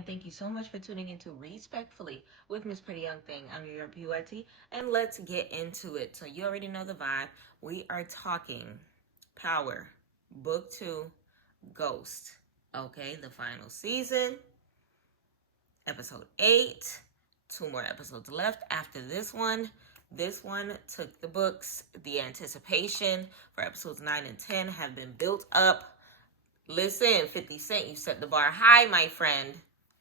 and thank you so much for tuning into Respectfully with Miss Pretty Young Thing. I'm your PYT, and let's get into it. So, you already know the vibe. We are talking Power, Book 2, Ghost. Okay, the final season, episode 8. 2 more episodes left after this one. This one took the books. The anticipation for episodes 9 and 10 have been built up. Listen, 50 Cent, you set the bar high, my friend.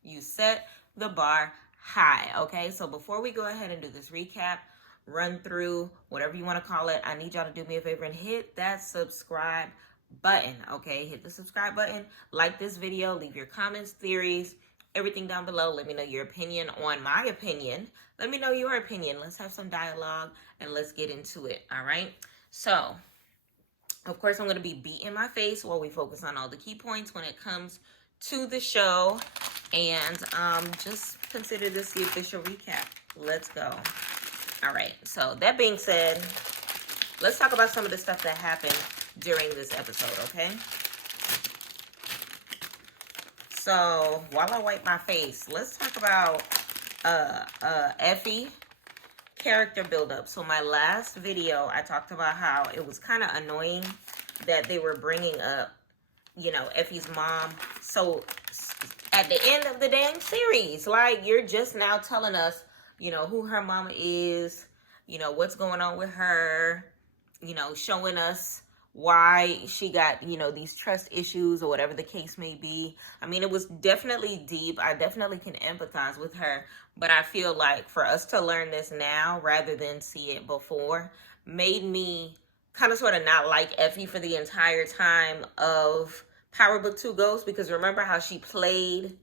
You set the bar high, okay? So before we go ahead and do this recap, run through, whatever you want to call it, I need y'all to do me a favor and hit that subscribe button, okay? Hit the subscribe button, like this video, leave your comments, theories, everything down below. Let me know your opinion on my opinion. Let me know your opinion. Let's have some dialogue and let's get into it, all right? So, of course, I'm going to be beating my face while we focus on all the key points when it comes to the show. And just consider this the official recap. Let's go. All right. So that being said, let's talk about some of the stuff that happened during this episode, okay? So while I wipe my face, let's talk about Effie character buildup. So my last video, I talked about how it was kind of annoying that they were bringing up, Effie's mom. So at the end of the damn series, like, you're just now telling us, who her mama is, what's going on with her, showing us why she got, these trust issues or whatever the case may be. I mean, it was definitely deep. I definitely can empathize with her. But I feel like for us to learn this now rather than see it before made me kind of sort of not like Effie for the entire time of Power Book 2 Ghost. Because remember how she played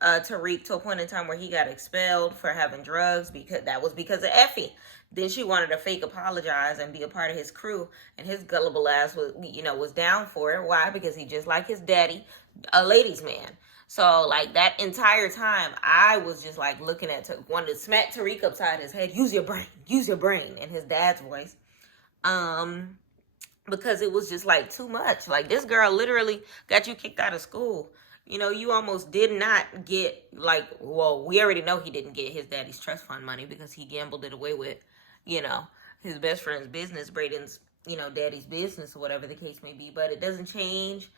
Tariq to a point in time where he got expelled for having drugs, because that was because of Effie. Then she wanted to fake apologize and be a part of his crew, and his gullible ass was down for it. Why? Because he just like his daddy, a ladies' man. So like that entire time, I was just like looking at wanted to smack Tariq upside his head. Use your brain, in his dad's voice. Because it was just like too much. Like, this girl literally got you kicked out of school. You almost did not get, we already know he didn't get his daddy's trust fund money because he gambled it away with, his best friend's business, Braden's, daddy's business, or whatever the case may be. But it doesn't change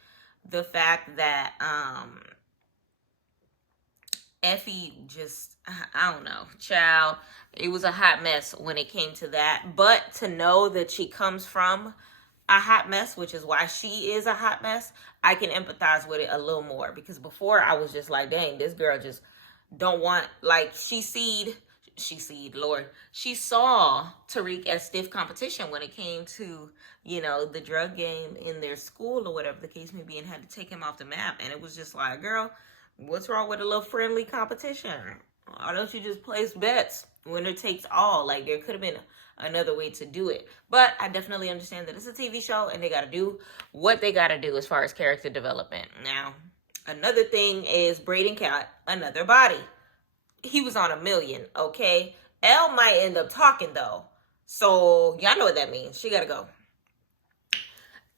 the fact that, Effie just, I don't know, child, it was a hot mess when it came to that. But to know that she comes from a hot mess, which is why she is a hot mess, I can empathize with it a little more. Because before I was just like, dang, this girl just don't want, like, she saw Tariq as stiff competition when it came to, the drug game in their school or whatever the case may be, and had to take him off the map. And it was just like, girl, what's wrong with a little friendly competition? Why don't you just place bets? Winner takes all. Like, there could have been another way to do it. But I definitely understand that it's a TV show and they got to do what they got to do as far as character development. Now, another thing is Braden got another body. He was on 1 million, okay? Elle might end up talking, though. So, y'all know what that means. She got to go.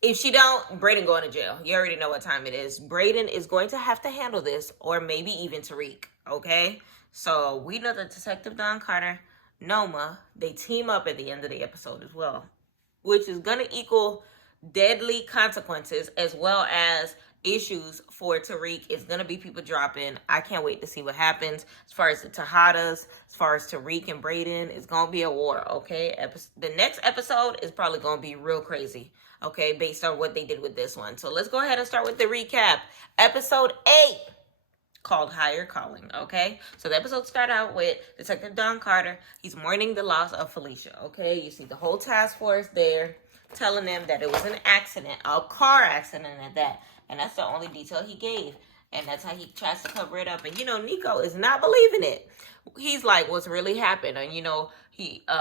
If she don't, Braden going to jail. You already know what time it is. Braden is going to have to handle this, or maybe even Tariq, okay? So, we know that Detective Don Carter, Noma, they team up at the end of the episode as well, which is going to equal deadly consequences as well as issues for Tariq. It's going to be people dropping. I can't wait to see what happens. As far as the Tejadas, as far as Tariq and Braden, it's going to be a war, okay? The next episode is probably going to be real crazy, okay, based on what they did with this one. So let's go ahead and start with the recap. Episode 8. Called Higher Calling, okay? So the episode started out with Detective Don Carter. He's mourning the loss of Felicia, okay? You see the whole task force there telling them that it was an accident, a car accident at that. And that's the only detail he gave. And that's how he tries to cover it up. And, Nico is not believing it. He's like, what's really happened? And,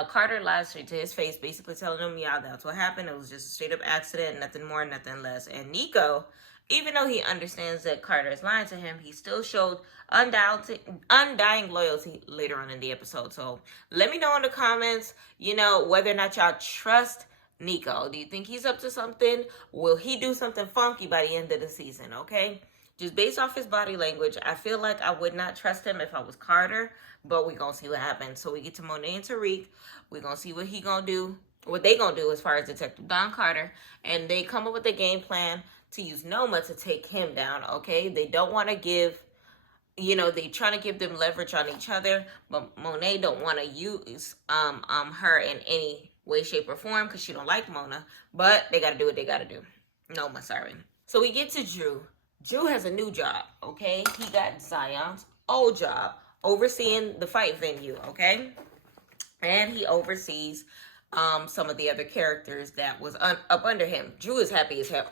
Carter lies straight to his face, basically telling him, yeah, that's what happened. It was just a straight up accident, nothing more, nothing less. And Nico, even though he understands that Carter is lying to him, he still showed undying loyalty later on in the episode. So let me know in the comments, whether or not y'all trust Nico. Do you think he's up to something? Will he do something funky by the end of the season, okay? Just based off his body language, I feel like I would not trust him if I was Carter, but we gonna see what happens. So we get to Monet and Tariq. We gonna see what he gonna do, what they gonna do as far as Detective Don Carter, and they come up with a game plan to use Noma to take him down. Okay, they don't want to give, they trying to give them leverage on each other, but Monet don't want to use her in any way, shape, or form because she don't like Mona. But they gotta do what they gotta do. Noma, sorry. So we get to Drew. Drew has a new job, okay? He got Zion's old job, overseeing the fight venue, okay? And he oversees some of the other characters that was up under him. Drew is happy as hell.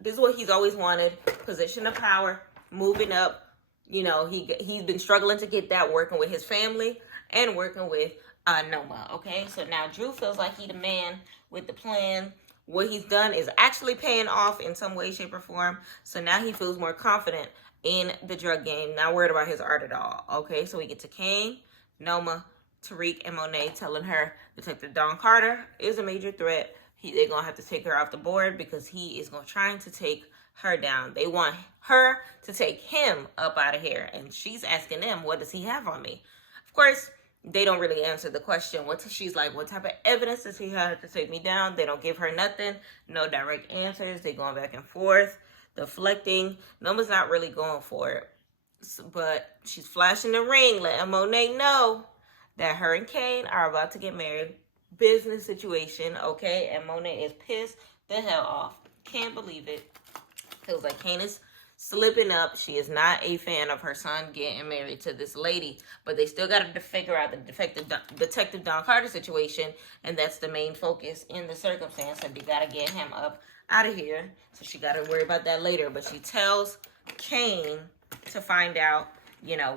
This is what he's always wanted: position of power, moving up. He's been struggling to get that, working with his family and working with Noma, okay? So now Drew feels like he the man with the plan. What he's done is actually paying off in some way, shape, or form. So now he feels more confident in the drug game, not worried about his art at all. Okay, so we get to Kane, Noma, Tariq, and Monet telling her Detective Don Carter is a major threat. They're going to have to take her off the board because he is trying to take her down. They want her to take him up out of here. And she's asking them, what does he have on me? Of course, they don't really answer the question. She's like, what type of evidence does he have to take me down? They don't give her nothing. No direct answers. They going back and forth, deflecting. Noma's not really going for it. But she's flashing the ring, letting Monet know that her and Kane are about to get married. Business situation, okay? And Monet is pissed the hell off. Can't believe it. Feels like Kane is slipping up. She is not a fan of her son getting married to this lady, but they still got to figure out the Detective Don Carter situation, and that's the main focus in the circumstance. And they got to get him up out of here, so she got to worry about that later. But she tells Kane to find out,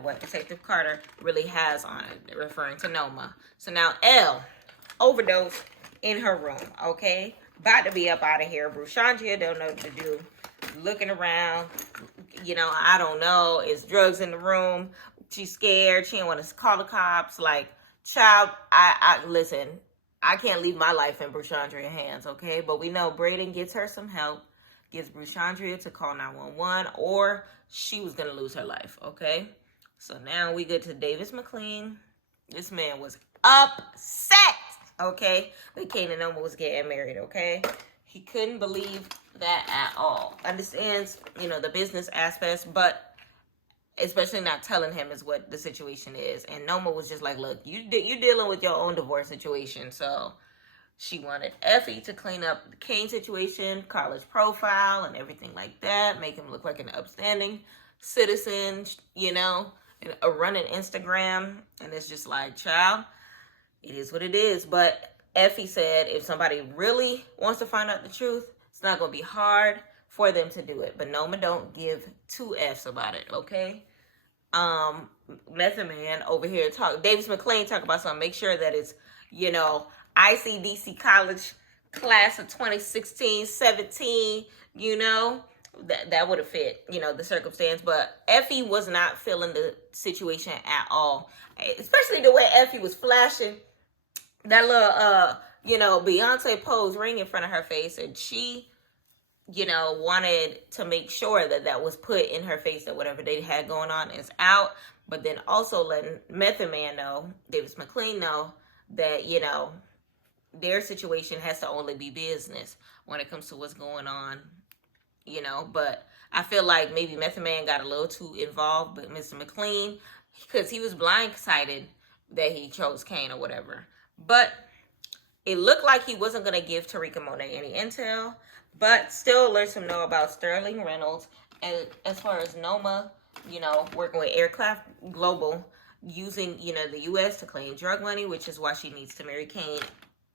what Detective Carter really has on it, referring to Noma. So now Elle overdose in her room, okay? About to be up out of here. Bruchandria don't know what to do. Looking around, I don't know. Is drugs in the room? She's scared. She didn't want to call the cops. Like, child, I listen. I can't leave my life in Bruchandria's hands, okay? But we know Braden gets her some help, gets Bruchandria to call 911, or she was gonna lose her life, okay? So now we get to Davis McLean. This man was upset, okay? That Kane and Noma was getting married, okay? He couldn't believe that at all. Understands, the business aspects, but especially not telling him is what the situation is. And Noma was just like, look, you dealing with your own divorce situation. So she wanted Effie to clean up the Kane situation, college profile, and everything like that. Make him look like an upstanding citizen, and a running Instagram. And it's just like, child, it is what it is. But Effie said if somebody really wants to find out the truth, it's not going to be hard for them to do it. But Noma don't give two F's about it, okay? Method Man over here Davis McLean talk about something. Make sure that it's, ICDC college class of 2016, 17, that would have fit, the circumstance. But Effie was not feeling the situation at all. Especially the way Effie was flashing that little, Beyonce pose ring in front of her face. And she, wanted to make sure that was put in her face, that whatever they had going on is out. But then also letting Method Man know, Davis McLean know, that, their situation has to only be business when it comes to what's going on, But I feel like maybe Method Man got a little too involved, but Mr. McLean, because he was blindsided that he chose Kane or whatever. But it looked like he wasn't going to give Tariq and Monet any intel, but still lets him know about Sterling Reynolds. And as far as Noma, working with Aircraft Global, using, the U.S. to claim drug money, which is why she needs to marry Kane,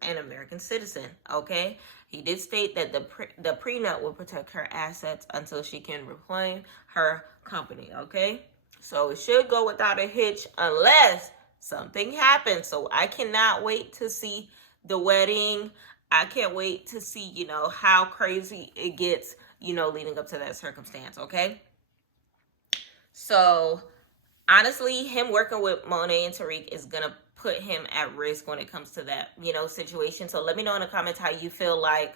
an American citizen, okay? He did state that the prenup will protect her assets until she can reclaim her company, okay? So it should go without a hitch unless something happens. So I cannot wait to see the wedding. I can't wait to see, how crazy it gets, leading up to that circumstance, okay? So honestly, him working with Monet and Tariq is going to put him at risk when it comes to that, situation. So let me know in the comments how you feel like,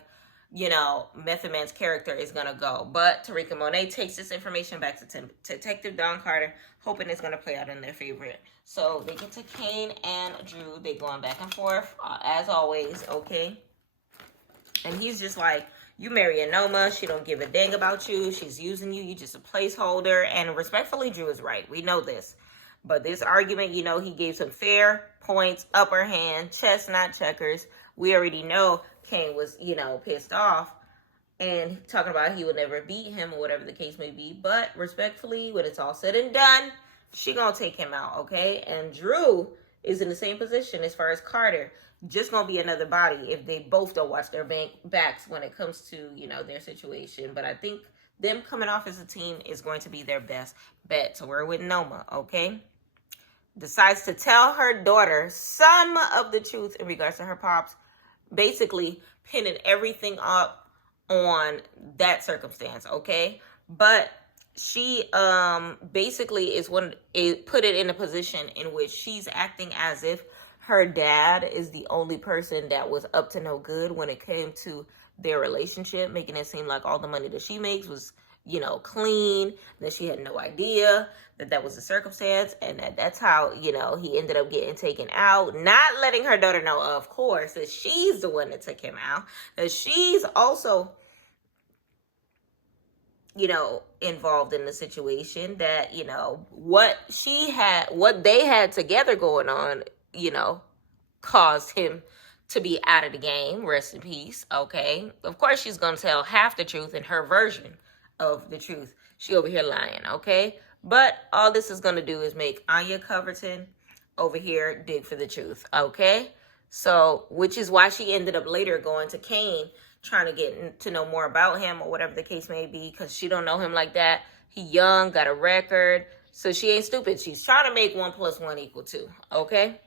you know, Method Man's character is gonna go. But Tariq and Monet takes this information back to Detective Don Carter, hoping it's gonna play out in their favor. So they get to Kane and Drew. They going back and forth as always. Okay, and he's just like, you marry a Noma, she don't give a dang about you. She's using you. You just a placeholder. And respectfully, Drew is right. We know this. But this argument, you know, he gave some fair points, upper hand, chess, not checkers. We already know Kane was, you know, pissed off and talking about he would never beat him or whatever the case may be. But respectfully, when it's all said and done, she gonna take him out, okay? And Drew is in the same position as far as Carter. Just gonna be another body if they both don't watch their backs when it comes to, you know, their situation. But I think them coming off as a team is going to be their best bet. So we're with Noma, okay? Decides to tell her daughter some of the truth in regards to her pops, basically pinning everything up on that circumstance, okay? But she basically is put it in a position in which she's acting as if her dad is the only person that was up to no good when it came to their relationship, making it seem like all the money that she makes was, you know, clean, that she had no idea that was the circumstance, and that's how, you know, he ended up getting taken out, not letting her daughter know, of course, that she's the one that took him out, that she's also, you know, involved in the situation, that, you know, what they had together going on, you know, caused him to be out of the game. Rest in peace. Okay. Of course, she's going to tell half the truth in her version of the truth. She over here lying. Okay. But all this is going to do is make Anya Coverton over here dig for the truth. Okay. So, which is why she ended up later going to Kane, trying to get to know more about him or whatever the case may be, because she don't know him like that. He young, got a record. So she ain't stupid. She's trying to make 1 + 1 = 2. Okay.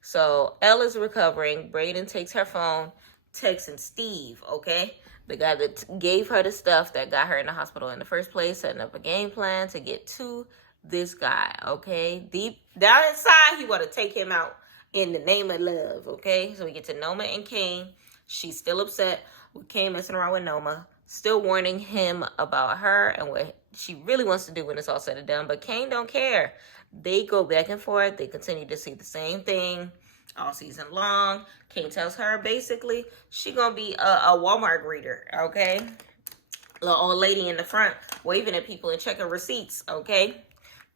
So Ella's recovering. Brayden takes her phone, texting Steve, okay? The guy that gave her the stuff that got her in the hospital in the first place, setting up a game plan to get to this guy, okay? Deep down inside, he want to take him out in the name of love, okay? So we get to Noma and Kane. She's still upset with Kane messing around with Noma, still warning him about her and what she really wants to do when it's all said and done. But Kane don't care. They go back and forth. They continue to see the same thing all season long. Kane tells her basically she gonna be a Walmart greeter, okay? Little old lady in the front waving at people and checking receipts, okay?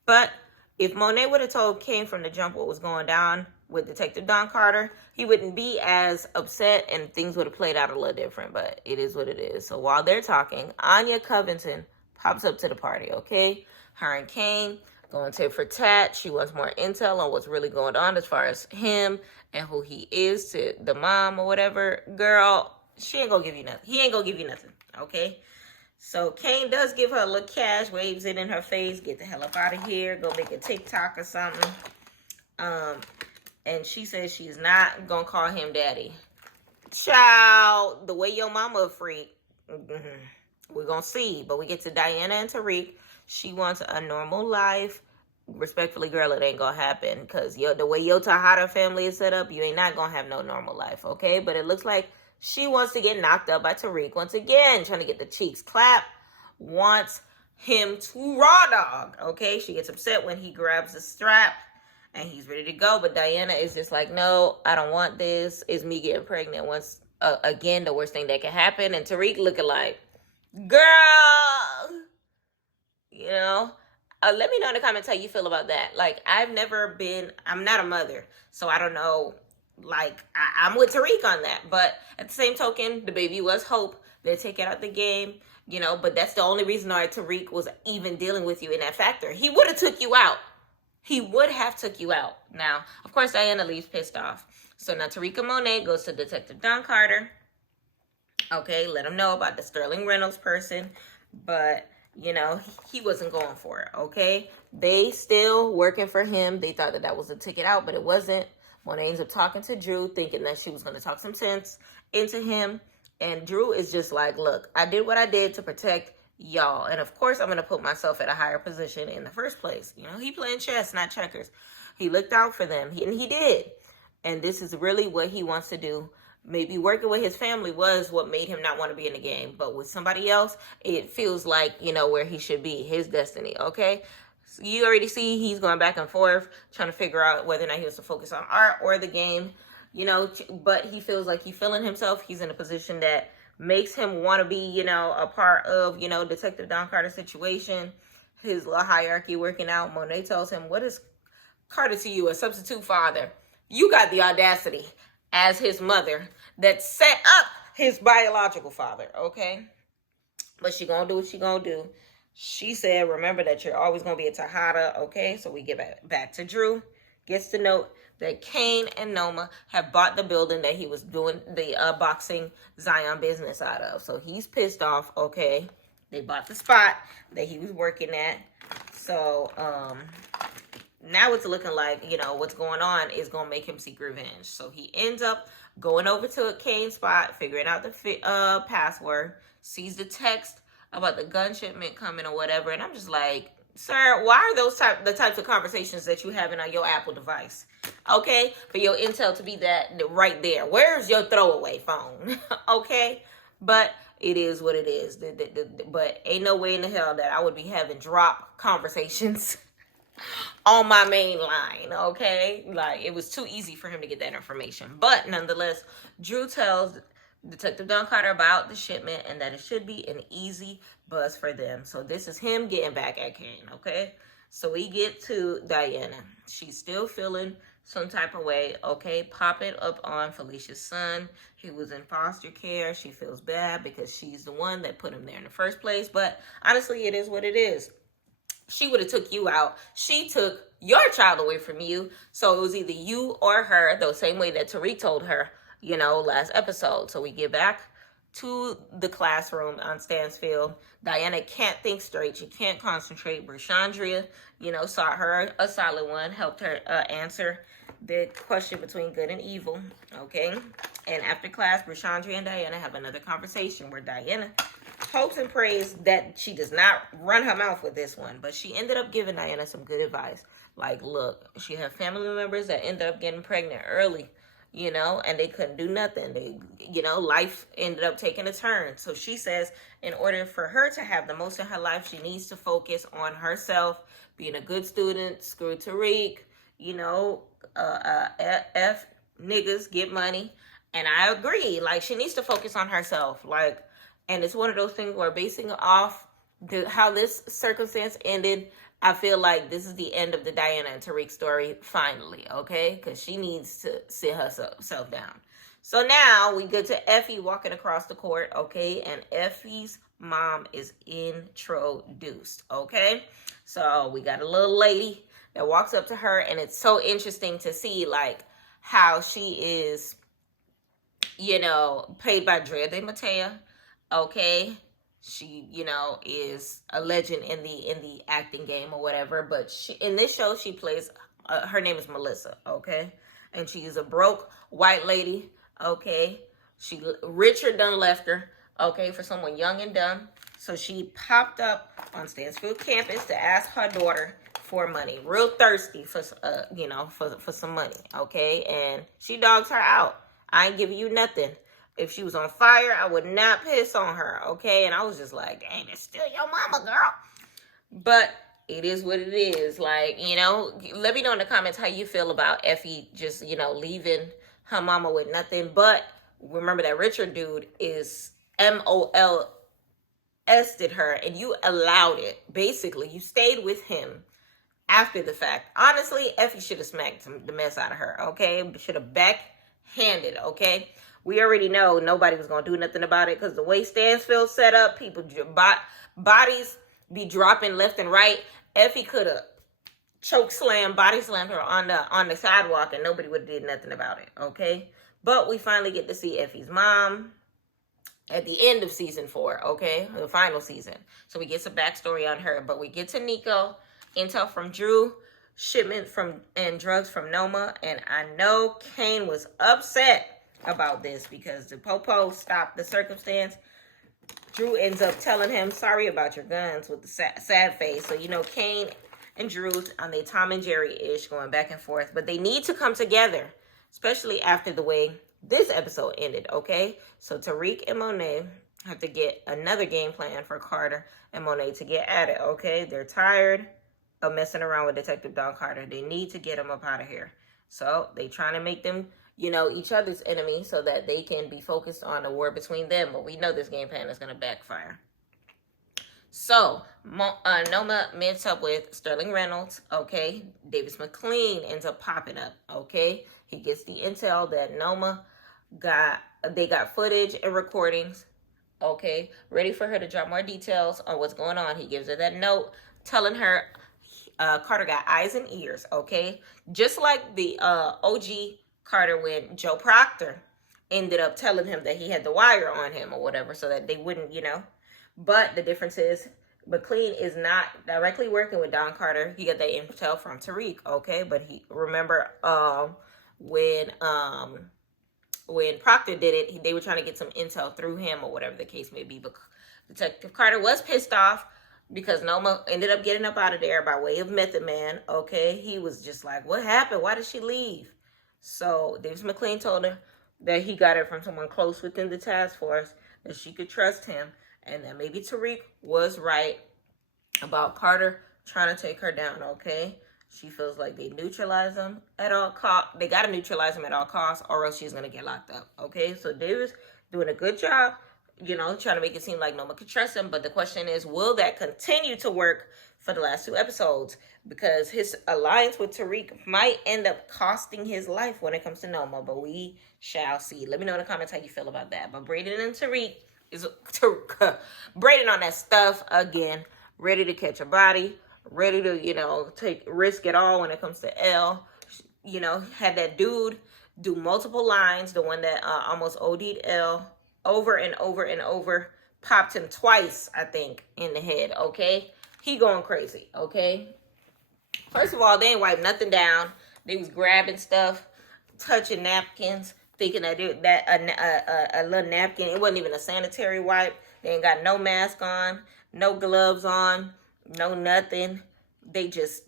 But if Monet would have told Kane from the jump what was going down with Detective Don Carter, he wouldn't be as upset and things would have played out a little different, but it is what it is. So while they're talking, Anya Covington pops up to the party, okay? Her and Kane going tit for tat. She wants more intel on what's really going on as far as him and who he is to the mom or whatever. Girl, she ain't gonna give you nothing. He ain't gonna give you nothing, okay? So Kane does give her a little cash, waves it in her face, get the hell up out of here, go make a TikTok or something. And she says she's not gonna call him daddy. Child, the way your mama a freak, we're gonna see. But we get to Diana and Tariq. She wants a normal life. Respectfully, girl, it ain't gonna happen, because the way your Tejada family is set up, you ain't not gonna have no normal life, okay? But it looks like she wants to get knocked up by Tariq once again, trying to get the cheeks clapped, wants him to raw dog, okay? She gets upset when he grabs the strap and he's ready to go, but Diana is just like, no, I don't want this. It's me getting pregnant once again, the worst thing that can happen. And Tariq looking like, girl, you know, let me know in the comments how you feel about that. Like, I'm not a mother, so I don't know. Like, I'm with Tariq on that. But at the same token, the baby was hope. They take it out the game, you know, but that's the only reason why Tariq was even dealing with you in that factor. He would have took you out. He would have took you out. Now, of course, Diana leaves pissed off. So now Tariq Monet goes to Detective Don Carter. Okay, let him know about the Sterling Reynolds person. But, you know, he wasn't going for it, okay? They still working for him. They thought that was a ticket out, but it wasn't. Monet ends up talking to Drew, thinking that she was going to talk some sense into him. And Drew is just like, look, I did what I did to protect y'all. And of course, I'm going to put myself at a higher position in the first place. You know, he playing chess, not checkers. He looked out for them, and he did. And this is really what he wants to do maybe working with his family was what made him not want to be in the game. But with somebody else, it feels like, where he should be, his destiny, okay? So you already see he's going back and forth, trying to figure out whether or not he wants to focus on art or the game, but he feels like he's feeling himself. He's in a position that makes him want to be, a part of, Detective Don Carter's situation, his little hierarchy working out. Monet tells him, what is Carter to you, a substitute father? You got the audacity as his mother that set up his biological father, okay? But she gonna do what she gonna do. She said, remember that you're always gonna be a Tejada, okay? So we get back to Drew. Gets the note that Kane and Noma have bought the building that he was doing the boxing Zion business out of. So he's pissed off, okay? They bought the spot that he was working at. So, now it's looking like, what's going on is going to make him seek revenge. So he ends up going over to a Kane spot, figuring out the password, sees the text about the gun shipment coming or whatever. And I'm just like, sir, why are those the types of conversations that you having on your Apple device? Okay? For your intel to be that right there. Where's your throwaway phone? Okay? But it is what it is. But ain't no way in the hell that I would be having drop conversations on my main line, okay? Like, it was too easy for him to get that information. But nonetheless, Drew tells Detective Don Carter about the shipment and that it should be an easy buzz for them. So this is him getting back at Kane, okay? So we get to Diana. She's still feeling some type of way, okay? Popping up on Felicia's son. He was in foster care. She feels bad because she's the one that put him there in the first place. But honestly, it is what it is. She would have took you out. She took your child away from you. So it was either you or her, the same way that Tariq told her, last episode. So we get back to the classroom on Stansfield. Diana can't think straight. She can't concentrate. Brashandria, sought her a solid one, helped her answer the question between good and evil, okay? And after class, Brashandria and Diana have another conversation where Diana hopes and prays that she does not run her mouth with this one. But she ended up giving Diana some good advice. Like, look, she had family members that ended up getting pregnant early, and they couldn't do nothing. They, life ended up taking a turn. So she says in order for her to have the most in her life, she needs to focus on herself, being a good student, screw Tariq, F niggas, get money. And I agree. Like, she needs to focus on herself. Like, and it's one of those things where basing off how this circumstance ended, I feel like this is the end of the Diana and Tariq story finally, okay? Because she needs to sit herself down. So now we go to Effie walking across the court, okay? And Effie's mom is introduced, okay? So we got a little lady that walks up to her, and it's so interesting to see, like, how she is, paid by Drea de Matea. Okay, she, is a legend in the acting game or whatever. But she, in this show, she plays. Her name is Melissa. Okay, and she is a broke white lady. Okay, Richard done left her. Okay, for someone young and dumb. So she popped up on Stansfield campus to ask her daughter for money, real thirsty for for some money. Okay, and she dogs her out. I ain't giving you nothing. If she was on fire, I would not piss on her, okay? And I was just like, dang, it's still your mama, girl. But it is what it is. Like, let me know in the comments how you feel about Effie just, leaving her mama with nothing. But remember that Richard dude is MOLS'd her, and you allowed it. Basically, you stayed with him after the fact. Honestly, Effie should have smacked the mess out of her, okay? Should have backhanded, okay? We already know nobody was going to do nothing about it because the way Stansfield set up, people, bodies be dropping left and right. Effie could have body slammed her on the sidewalk and nobody would have did nothing about it, okay? But we finally get to see Effie's mom at the end of season 4, okay? The final season. So we get some backstory on her. But we get to Nico, intel from Drew, shipment and drugs from Noma. And I know Kane was upset about this because the popo stopped the circumstance. Drew ends up telling him, sorry about your guns, with the sad face. So, Kane and Drew on their Tom and Jerry-ish going back and forth. But they need to come together, especially after the way this episode ended, okay? So Tariq and Monet have to get another game plan for Carter and Monet to get at it, okay? They're tired of messing around with Detective Don Carter. They need to get him up out of here. So they trying to make them, each other's enemy so that they can be focused on the war between them. But we know this game plan is going to backfire. So Noma meets up with Sterling Reynolds, okay? Davis McLean ends up popping up, okay? He gets the intel that Noma they got footage and recordings, okay? Ready for her to drop more details on what's going on. He gives her that note telling her Carter got eyes and ears, okay? Just like the OG Carter when Joe Proctor ended up telling him that he had the wire on him or whatever so that they wouldn't, But the difference is McLean is not directly working with Don Carter. He got that intel from Tariq, okay? But remember when Proctor did it, they were trying to get some intel through him or whatever the case may be. But Detective Carter was pissed off because Noma ended up getting up out of there by way of Method Man, okay? He was just like, what happened? Why did she leave? So Davis McLean told her that he got it from someone close within the task force, that she could trust him, and that maybe Tariq was right about Carter trying to take her down, okay? She feels like they neutralize him at all costs. They got to neutralize him at all costs or else she's going to get locked up, okay? So Davis doing a good job, trying to make it seem like Noma could trust him. But the question is, will that continue to work for the last 2 episodes? Because his alliance with Tariq might end up costing his life when it comes to Noma. But we shall see. Let me know in the comments how you feel about that. But Brayden and Tariq is Brayden on that stuff again, ready to catch a body, ready to, take risk it all when it comes to Elle. Had that dude do multiple lines, the one that almost OD'd Elle over and over and over, popped him twice, I think, in the head, okay? He going crazy, okay? First of all, they ain't wiped nothing down. They was grabbing stuff, touching napkins, thinking that a little napkin, it wasn't even a sanitary wipe. They ain't got no mask on, no gloves on, no nothing. They just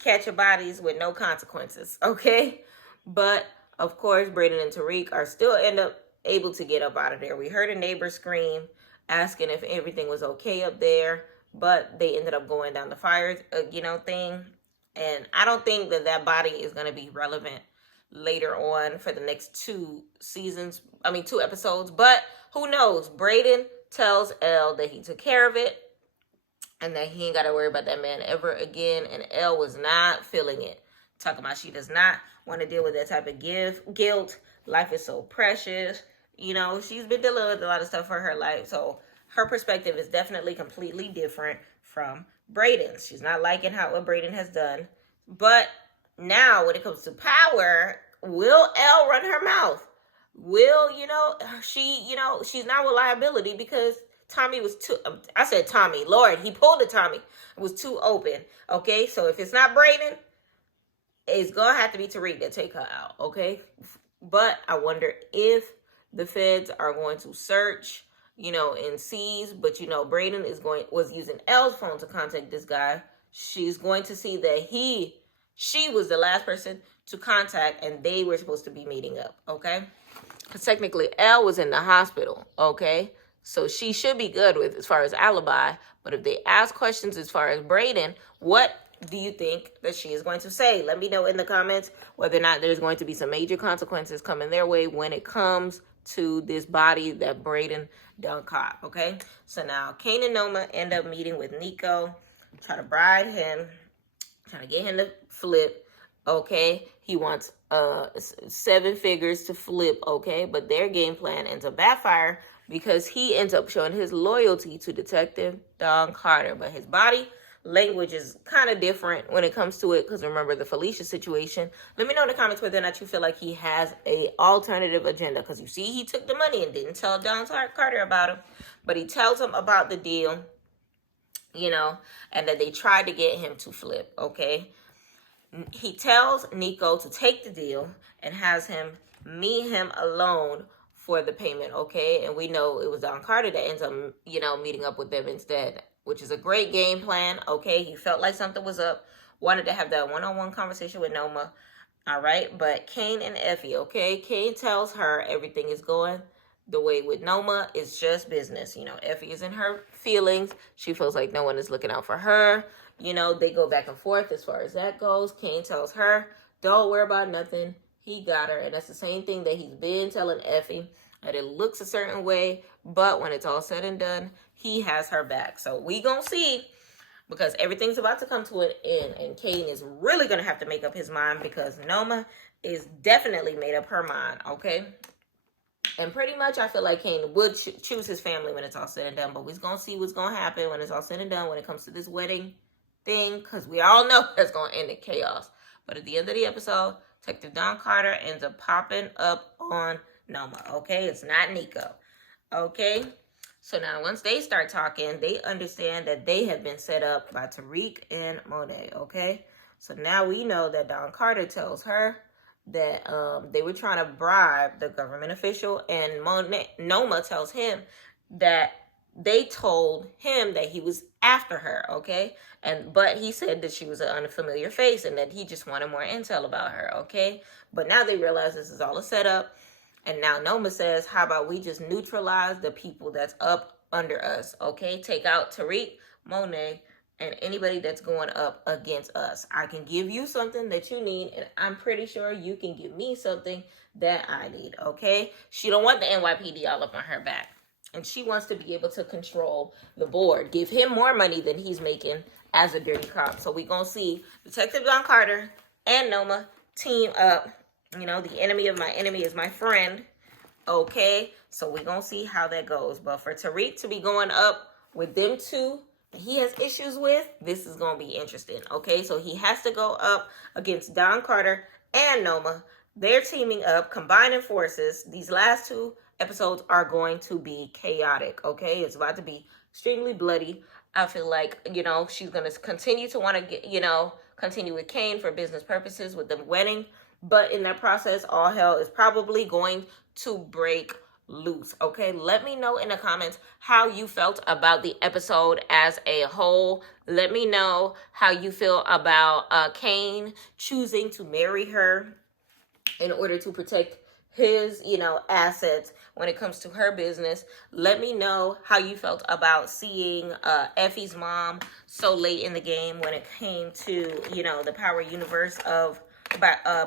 catch bodies with no consequences, okay? But of course, Brayden and Tariq are still end up able to get up out of there. We heard a neighbor scream, asking if everything was okay up there, but they ended up going down the fire, thing. And I don't think that body is going to be relevant later on for the next 2 episodes. But who knows? Brayden tells Elle that he took care of it and that he ain't got to worry about that man ever again. And Elle was not feeling it. Talking about she does not want to deal with that type of guilt. Life is so precious. She's been dealing with a lot of stuff for her life. So her perspective is definitely completely different from Brayden's. She's not liking what Brayden has done. But now when it comes to power, will Elle run her mouth? Will, she's not with liability because Tommy was I said Tommy, Lord, he pulled a Tommy. It was too open. Okay, so if it's not Brayden, it's going to have to be Tariq to take her out, okay? But I wonder if the feds are going to search, and seize. But, Brayden was using Elle's phone to contact this guy. She's going to see that she was the last person to contact, and they were supposed to be meeting up, okay? Because technically, Elle was in the hospital, okay? So she should be good with as far as alibi. But if they ask questions as far as Brayden, what do you think that she is going to say? Let me know in the comments whether or not there's going to be some major consequences coming their way when it comes to this body that Brayden done caught, okay? So now Kane and Noma end up meeting with Nico, try to bribe him, trying to get him to flip, okay? He wants 7 figures to flip, okay? But their game plan ends up backfire because he ends up showing his loyalty to Detective Don Carter. But his body language is kind of different when it comes to it because remember the Felicia situation. Let me know in the comments whether or not you feel like he has a alternative agenda, because you see he took the money and didn't tell Don Carter about him, but he tells him about the deal, and that they tried to get him to flip, okay? He tells Nico to take the deal and has him meet him alone for the payment, okay? And we know it was Don Carter that ends up, meeting up with them instead, which is a great game plan, okay? He felt like something was up, wanted to have that one-on-one conversation with Noma. All right, but Kane and Effie, okay? Kane tells her everything is going the way with Noma. It's just business. You know, Effie is in her feelings. She feels like no one is looking out for her. You know, they go back and forth as far as that goes. Kane tells her, don't worry about nothing. He got her. And that's the same thing that he's been telling Effie, that it looks a certain way, but when it's all said and done, he has her back. So we gonna see, because everything's about to come to an end, and Kane is really going to have to make up his mind, because Noma is definitely made up her mind, okay? And pretty much I feel like Kane would choose his family when it's all said and done, but we're going to see what's going to happen when it's all said and done when it comes to this wedding thing, because we all know that's going to end in chaos. But at the end of the episode, Detective Don Carter ends up popping up on Noma, okay? It's not Nico, okay? So now once they start talking, they understand that they have been set up by Tariq and Monet, okay? So now we know that Don Carter tells her that they were trying to bribe the government official, and Noma tells him that they told him that he was after her, okay? But he said that she was an unfamiliar face and that he just wanted more intel about her, okay? But now they realize this is all a setup. And now Noma says, how about we just neutralize the people that's up under us, okay? Take out Tariq, Monet, and anybody that's going up against us. I can give you something that you need, and I'm pretty sure you can give me something that I need, okay? She don't want the NYPD all up on her back. And she wants to be able to control the board. Give him more money than he's making as a dirty cop. So we going to see Detective Don Carter and Noma team up. You know, the enemy of my enemy is my friend. Okay, so we're going to see how that goes. But for Tariq to be going up with them two he has issues with, this is going to be interesting. Okay, so he has to go up against Don Carter and Noma. They're teaming up, combining forces. These last two episodes are going to be chaotic. Okay, it's about to be extremely bloody. I feel like, you know, she's going to continue to want to get, you know, continue with Kane for business purposes with the wedding. But in that process, all hell is probably going to break loose. Okay, let me know in the comments how you felt about the episode as a whole. Let me know how you feel about Kane choosing to marry her in order to protect his, you know, assets when it comes to her business. Let me know how you felt about seeing Effie's mom so late in the game when it came to, you know, the Power Universe of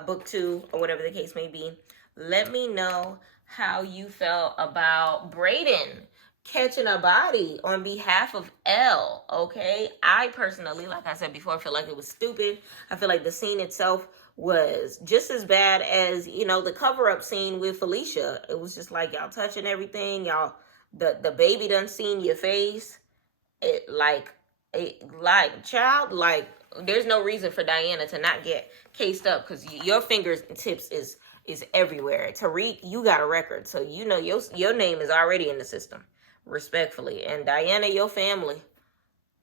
book 2 or whatever the case may be. Let me know how you felt about Brayden catching a body on behalf of Elle, okay? I personally, like I said before, feel like it was stupid. I feel like the scene itself was just as bad as, you know, the cover-up scene with Felicia. It was just like, y'all touching everything. Y'all, the baby done seen your face. Child, there's no reason for Diana to not get cased up, because your fingertips is everywhere. Tariq, you got a record, so you know your name is already in the system, respectfully. And Diana, your family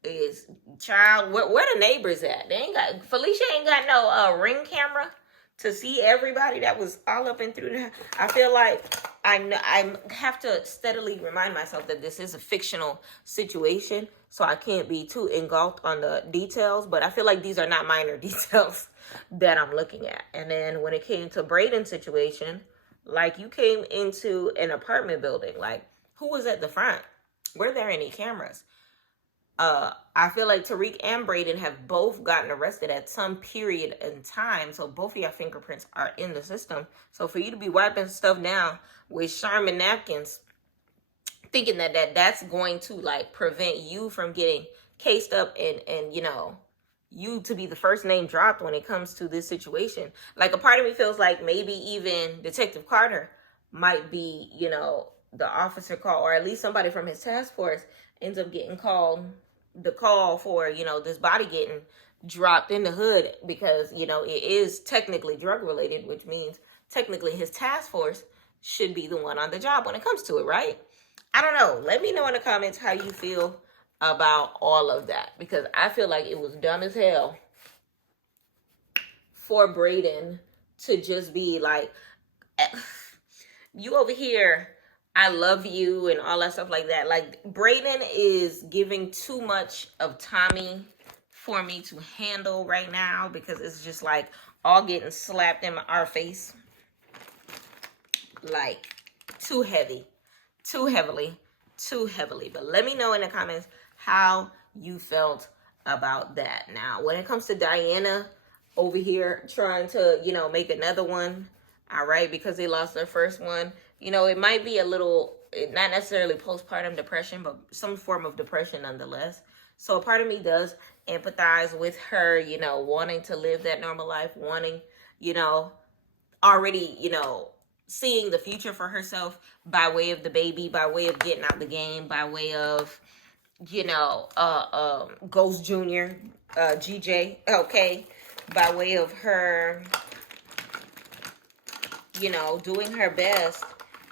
is, child, where the neighbors at? They ain't got, Felicia ain't got no ring camera to see everybody that was all up and through there. I feel like I have to steadily remind myself that this is a fictional situation, so I can't be too engulfed on the details, but I feel like these are not minor details that I'm looking at. And then when it came to Brayden's situation, like, you came into an apartment building, like, who was at the front? Were there any cameras? I feel like Tariq and Brayden have both gotten arrested at some period in time, so both of your fingerprints are in the system. So for you to be wiping stuff down with Charmin napkins, thinking that's going to, like, prevent you from getting cased up and you know, you to be the first name dropped when it comes to this situation. Like, a part of me feels like maybe even Detective Carter might be, you know, the officer call, or at least somebody from his task force ends up getting the call for, you know, this body getting dropped in the hood, because, you know, it is technically drug related, which means technically his task force should be the one on the job when it comes to it, right? I don't know. Let me know in the comments how you feel about all of that, because I feel like it was dumb as hell for Brayden to just be like, you over here, I love you and all that stuff like that. Like, Brayden is giving too much of Tommy for me to handle right now, because it's just like, all getting slapped in our face. Like, too heavy, too heavily, too heavily. But let me know in the comments how you felt about that. Now, when it comes to Diana over here trying to, you know, make another one, all right, because they lost their first one, you know, it might be a little, not necessarily postpartum depression, but some form of depression nonetheless. So a part of me does empathize with her, you know, wanting to live that normal life, wanting, you know, already, you know, seeing the future for herself by way of the baby, by way of getting out the game, by way of, you know, Ghost Jr., GJ, okay, by way of her, you know, doing her best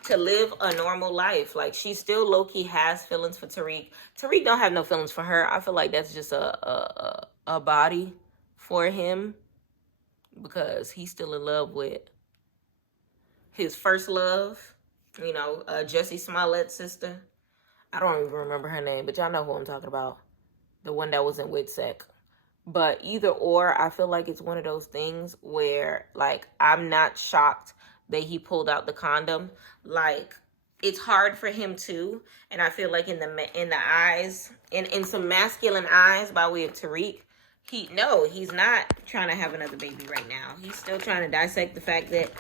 to live a normal life. Like, she still low-key has feelings for Tariq. Tariq don't have no feelings for her. I feel like that's just a body for him, because he's still in love with his first love, you know, Jussie Smollett's sister. I don't even remember her name, but y'all know who I'm talking about. The one that was in WITSEC. But either or, I feel like it's one of those things where, like, I'm not shocked that he pulled out the condom. Like, it's hard for him too. And I feel like in the eyes, in some masculine eyes by way of Tariq, he's not trying to have another baby right now. He's still trying to dissect the fact that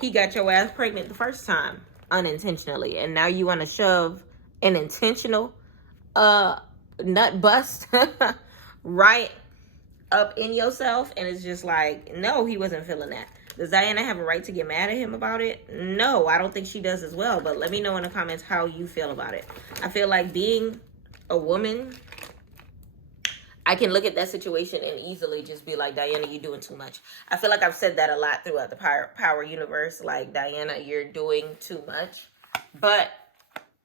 he got your ass pregnant the first time unintentionally, and now you want to shove an intentional nut bust right up in yourself. And it's just like, no, he wasn't feeling that. Does Diana have a right to get mad at him about it? No, I don't think she does as well. But let me know in the comments how you feel about it. I feel like, being a woman, I can look at that situation and easily just be like, Diana, you're doing too much. I feel like I've said that a lot throughout the power universe. Like, Diana, you're doing too much. But,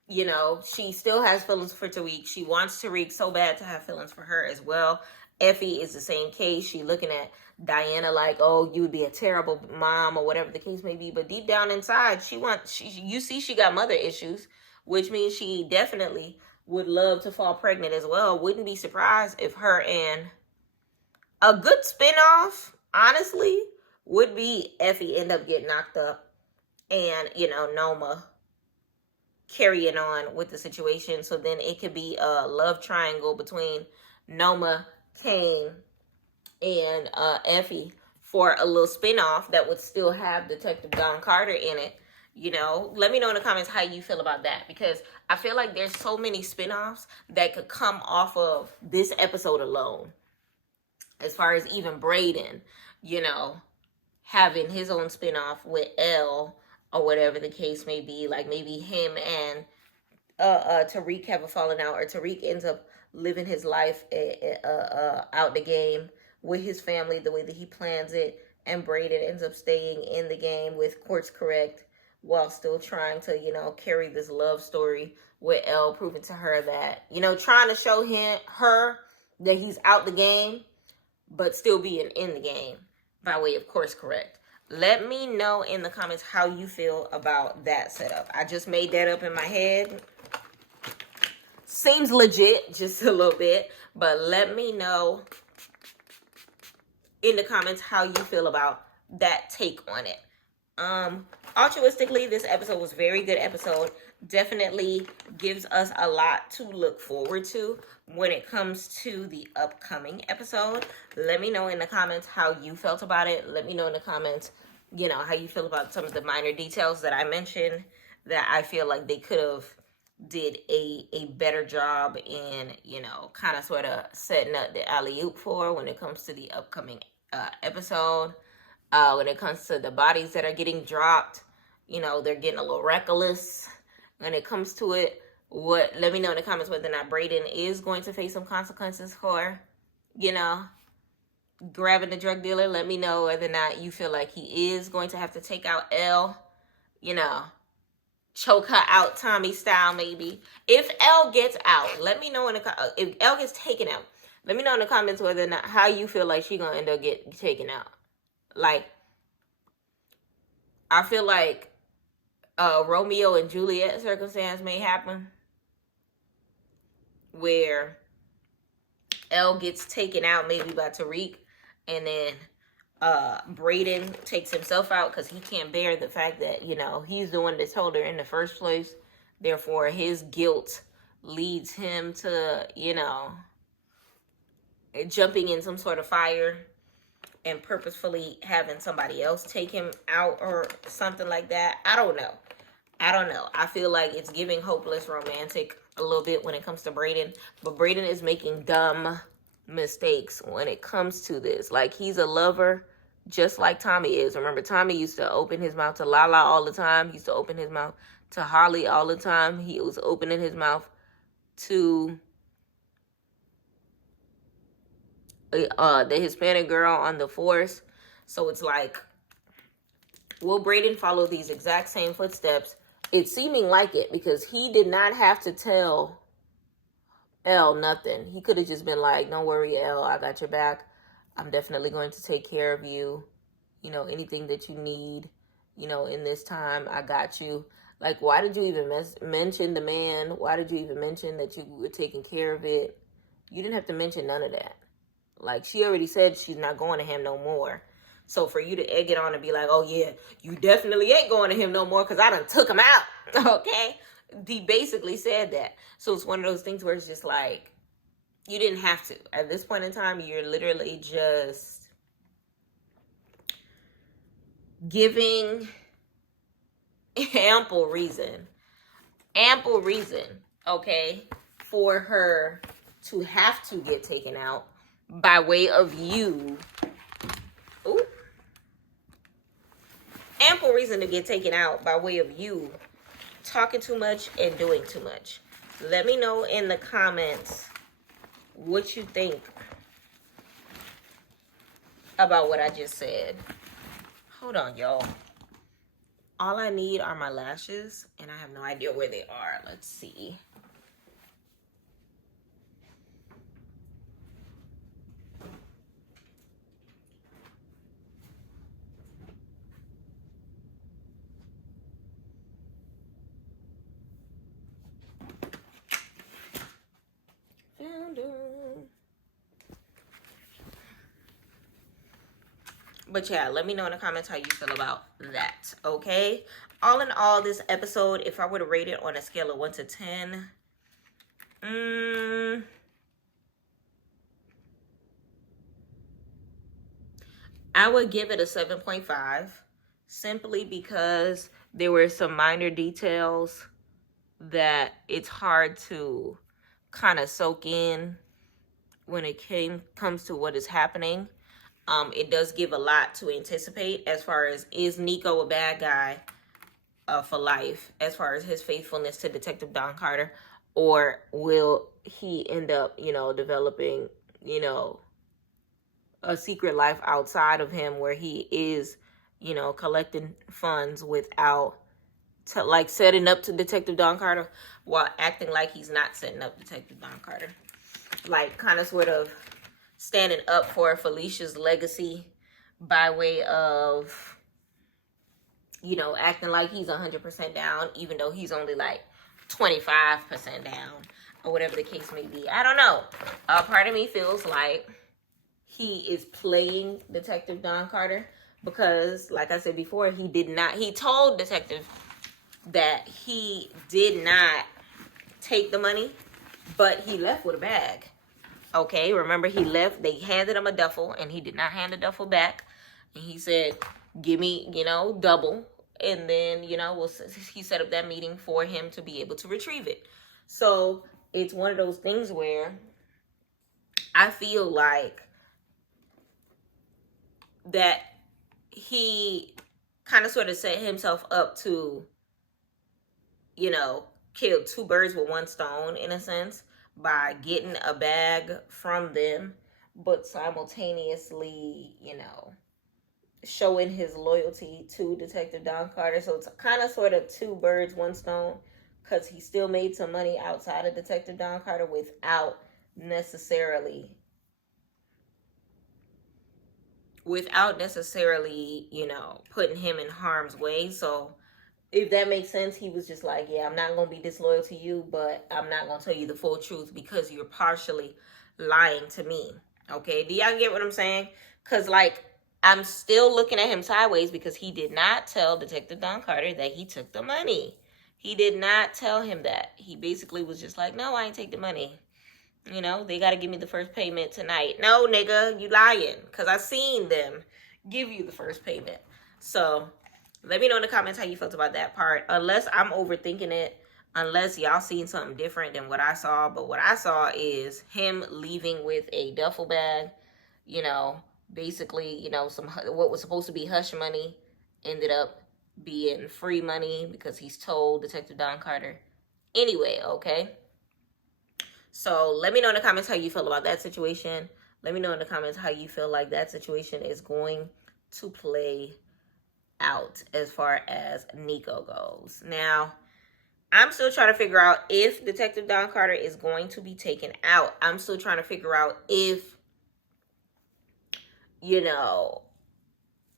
you know, she still has feelings for Tariq. She wants Tariq so bad to have feelings for her as well. Effie is the same case. She looking at Diana like, oh, you would be a terrible mom, or whatever the case may be. But deep down inside, you see she got mother issues, which means she definitely would love to fall pregnant as well. Wouldn't be surprised if her and a good spinoff, honestly, would be Effie end up getting knocked up, and, you know, Noma carrying on with the situation. So then it could be a love triangle between Noma, Kane, and Effie for a little spinoff that would still have Detective Don Carter in it. You know, let me know in the comments how you feel about that, because I feel like there's so many spinoffs that could come off of this episode alone. As far as even Brayden, you know, having his own spinoff with Elle, or whatever the case may be. Like, maybe him and Tariq have a falling out, or Tariq ends up living his life out the game with his family the way that he plans it, and Brayden ends up staying in the game with Courts Correct, while still trying to, you know, carry this love story with Elle, proving to her that, you know, trying to show her that he's out the game, but still being in the game by way of Course Correct. Let me know in the comments how you feel about that setup. I just made that up in my head. Seems legit, just a little bit. But let me know in the comments how you feel about that take on it. Altruistically, this episode was a very good episode. Definitely gives us a lot to look forward to when it comes to the upcoming episode. Let me know in the comments how you felt about it. Let me know in the comments, you know, how you feel about some of the minor details that I mentioned that I feel like they could have did a better job in, you know, kind of sort of setting up the alley-oop for when it comes to the upcoming episode. When it comes to the bodies that are getting dropped, you know, they're getting a little reckless when it comes to it. Let me know in the comments whether or not Brayden is going to face some consequences for, you know, grabbing the drug dealer. Let me know whether or not you feel like he is going to have to take out Elle, you know, choke her out Tommy style maybe. If Elle gets out, let me know if Elle gets taken out, let me know in the comments whether or not how you feel like she's gonna end up getting taken out. Like, I feel like Romeo and Juliet circumstance may happen where Elle gets taken out maybe by Tariq, and then Braden takes himself out because he can't bear the fact that, you know, he's the one that told her in the first place. Therefore, his guilt leads him to, you know, jumping in some sort of fire and purposefully having somebody else take him out or something like that. I don't know. I feel like it's giving hopeless romantic a little bit when it comes to Braden. But Braden is making dumb mistakes when it comes to this. Like, he's a lover just like Tommy is. Remember, Tommy used to open his mouth to Lala all the time. He used to open his mouth to Holly all the time. He was opening his mouth to the Hispanic girl on the force. So it's like, will Braden follow these exact same footsteps? It's seeming like it, because he did not have to tell Elle nothing. He could have just been like, don't worry, Elle, I got your back. I'm definitely going to take care of you. You know, anything that you need, you know, in this time, I got you. Like, why did you even mention the man? Why did you even mention that you were taking care of it? You didn't have to mention none of that. Like, she already said she's not going to him no more. So for you to egg it on and be like, oh yeah, you definitely ain't going to him no more because I done took him out. Okay? He basically said that. So it's one of those things where it's just like, you didn't have to. At this point in time, you're literally just giving ample reason, okay, for her to have to get taken out by way of you. Ooh. Ample reason to get taken out by way of you talking too much and doing too much. Let me know in the comments what you think about what I just said. Hold on, y'all. All I need are my lashes, and I have no idea where they are. Let's see. Found them. But yeah, let me know in the comments how you feel about that, okay? All in all, this episode, if I were to rate it on a scale of 1 to 10, I would give it a 7.5, simply because there were some minor details that it's hard to kind of soak in when it comes to what is happening. It does give a lot to anticipate as far as, is Nico a bad guy for life as far as his faithfulness to Detective Don Carter, or will he end up, you know, developing, you know, a secret life outside of him where he is, you know, collecting funds without like setting up to Detective Don Carter while acting like he's not setting up Detective Don Carter. Like, kind of sort of standing up for Felicia's legacy by way of, you know, acting like he's 100% down, even though he's only like 25% down, or whatever the case may be. I don't know. Part of me feels like he is playing Detective Don Carter because, like I said before, he told Detective that he did not take the money, but he left with a bag. Okay, remember, he left, they handed him a duffel, and he did not hand the duffel back. And he said, give me, you know, double. And then, you know, he set up that meeting for him to be able to retrieve it. So it's one of those things where I feel like that he kind of sort of set himself up to, you know, kill two birds with one stone, in a sense, by getting a bag from them, but simultaneously, you know, showing his loyalty to Detective Don Carter. So it's kind of sort of two birds, one stone, because he still made some money outside of Detective Don Carter without necessarily, you know, putting him in harm's way. So if that makes sense, he was just like, yeah, I'm not going to be disloyal to you, but I'm not going to tell you the full truth because you're partially lying to me. Okay? Do y'all get what I'm saying? Because, like, I'm still looking at him sideways because he did not tell Detective Don Carter that he took the money. He did not tell him that. He basically was just like, no, I ain't take the money. You know, they got to give me the first payment tonight. No, nigga, you lying. Because I seen them give you the first payment. So, let me know in the comments how you felt about that part. Unless I'm overthinking it. Unless y'all seen something different than what I saw. But what I saw is him leaving with a duffel bag. You know, basically, you know, some what was supposed to be hush money ended up being free money because he's told Detective Don Carter. Anyway, okay? So let me know in the comments how you feel about that situation. Let me know in the comments how you feel like that situation is going to play out as far as Nico goes. Now, I'm still trying to figure out if Detective Don Carter is going to be taken out. I'm still trying to figure out if, you know,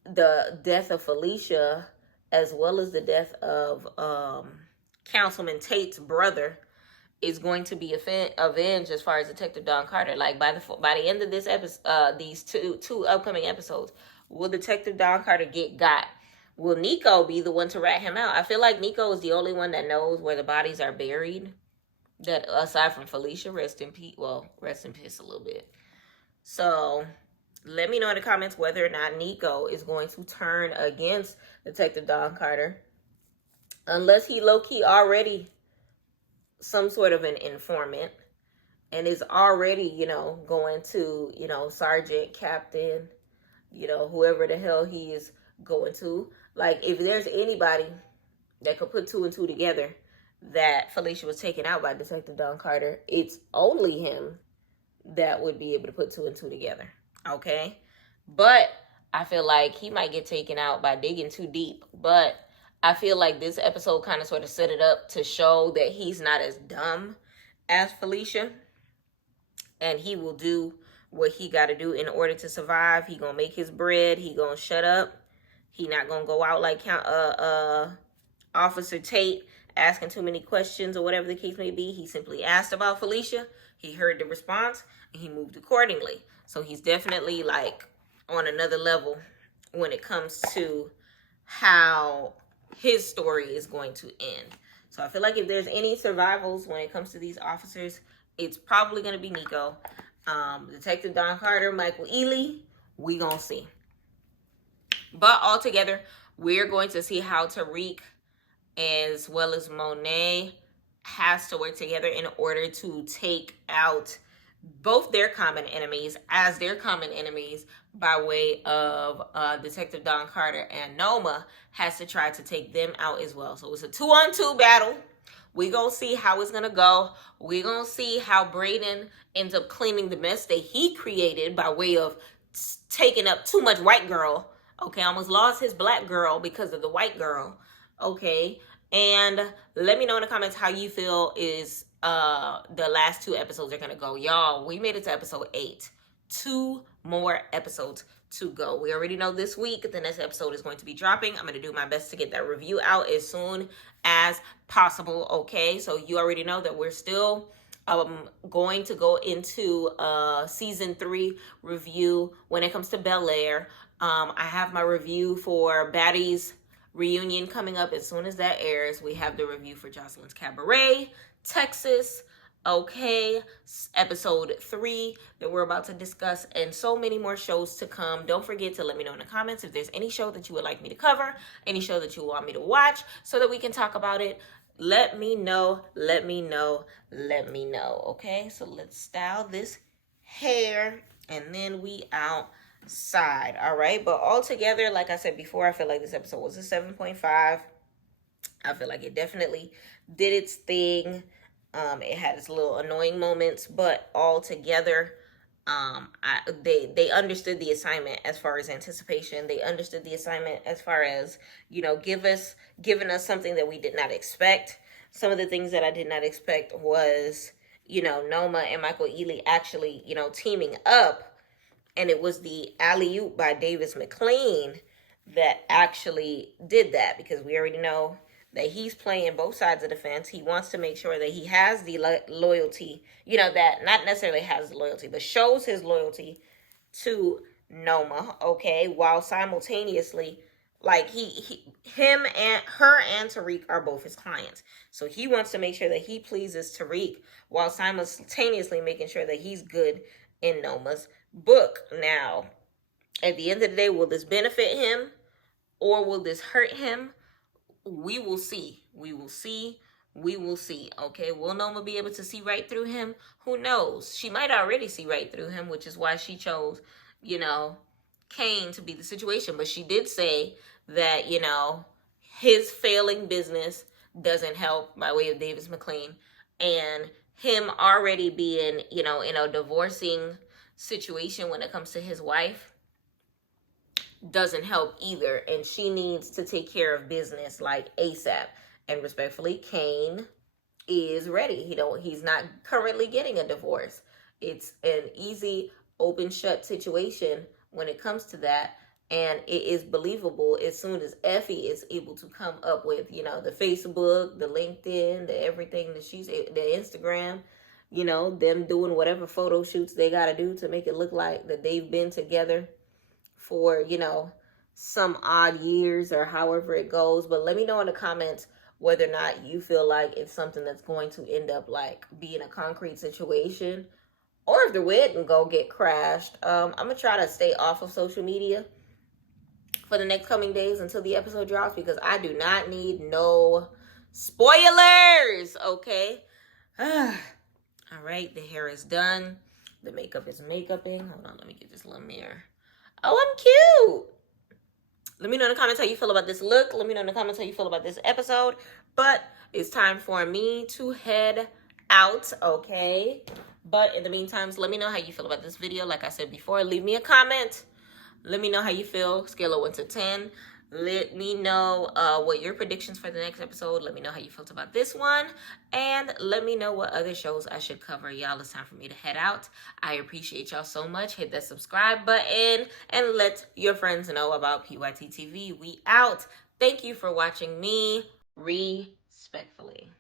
the death of Felicia as well as the death of Councilman Tate's brother is going to be avenged as far as Detective Don Carter. Like by the end of this episode, these two upcoming episodes, will Detective Don Carter get got? Will Nico be the one to rat him out? I feel like Nico is the only one that knows where the bodies are buried. That aside from Felicia, rest in peace. Well, rest in peace a little bit. So let me know in the comments whether or not Nico is going to turn against Detective Don Carter, unless he low-key already some sort of an informant and is already, you know, going to, you know, sergeant, captain, you know, whoever the hell he is going to. Like, if there's anybody that could put two and two together that Felicia was taken out by Detective Don Carter, it's only him that would be able to put two and two together. Okay? But I feel like he might get taken out by digging too deep. But I feel like this episode kind of sort of set it up to show that he's not as dumb as Felicia. And he will do what he got to do in order to survive. He gonna make his bread. He gonna shut up. He not gonna go out like Officer Tate asking too many questions or whatever the case may be. He simply asked about Felicia. He heard the response and he moved accordingly. So he's definitely like on another level when it comes to how his story is going to end. So I feel like if there's any survivals when it comes to these officers, it's probably going to be Nico. Detective Don Carter, Michael Ealy, we gonna see. But altogether, we're going to see how Tariq as well as Monet has to work together in order to take out both their common enemies as their common enemies by way of Detective Don Carter, and Noma has to try to take them out as well. So it's a 2-on-2 battle. We gonna see how it's gonna go. We gonna see how Brayden ends up cleaning the mess that he created by way of taking up too much white girl. Okay, almost lost his black girl because of the white girl. Okay, and let me know in the comments how you feel is the last two episodes are gonna go. Y'all, we made it to episode 8. 2 more episodes to go. We already know this week the next episode is going to be dropping. I'm going to do my best to get that review out as soon as possible. Okay, so you already know that we're still going to go into season 3 review when it comes to Bel Air. I have my review for Baddies Reunion coming up as soon as that airs. We have the review for Jocelyn's Cabaret, Texas, okay, episode 3 that we're about to discuss, and so many more shows to come. Don't forget to let me know in the comments if there's any show that you would like me to cover, any show that you want me to watch so that we can talk about it. Let me know, let me know, let me know. Okay, so let's style this hair and then we outside. All right, but all together, like I said before, I feel like this episode was a 7.5. I feel like it definitely did its thing. It had its little annoying moments, but all together, they understood the assignment as far as anticipation. They understood the assignment as far as, you know, giving us something that we did not expect. Some of the things that I did not expect was, you know, Noma and Michael Ealy actually, you know, teaming up, and it was the alley-oop by Davis McLean that actually did that, because we already know that he's playing both sides of the fence. He wants to make sure that he has the loyalty, you know, that not necessarily has the loyalty, but shows his loyalty to Noma, okay, while simultaneously, like him and her and Tariq are both his clients. So he wants to make sure that he pleases Tariq while simultaneously making sure that he's good in Noma's book. Now, at the end of the day, will this benefit him or will this hurt him? We will see. We will see. We will see. Okay, will Noma be able to see right through him? Who knows? She might already see right through him, which is why she chose, you know, Kane to be the situation. But she did say that, his failing business doesn't help by way of Davis McLean. And him already being, in a divorcing situation when it comes to his wife doesn't help either, and she needs to take care of business like ASAP. And respectfully, Kane is ready. He's not currently getting a divorce. It's an easy open shut situation when it comes to that, and it is believable as soon as Effie is able to come up with the Facebook, the LinkedIn, the everything that the Instagram, them doing whatever photo shoots they got to do to make it look like that they've been together for some odd years or however it goes. But let me know in the comments whether or not you feel like it's something that's going to end up like being a concrete situation, or if the wedding go get crashed. I'm gonna try to stay off of social media for the next coming days until the episode drops, because I do not need no spoilers. Okay. All right, the hair is done, the makeup is makeuping. Hold on, let me get this little mirror. Oh, I'm cute. Let me know in the comments how you feel about this look. Let me know in the comments how you feel about this episode. But it's time for me to head out, okay? But in the meantime, let me know how you feel about this video. Like I said before, leave me a comment. Let me know how you feel. Scale of 1 to 10. Let me know what your predictions for the next episode. Let me know how you felt about this one. And let me know what other shows I should cover. Y'all, it's time for me to head out. I appreciate y'all so much. Hit that subscribe button and let your friends know about PYT TV. We out. Thank you for watching me respectfully.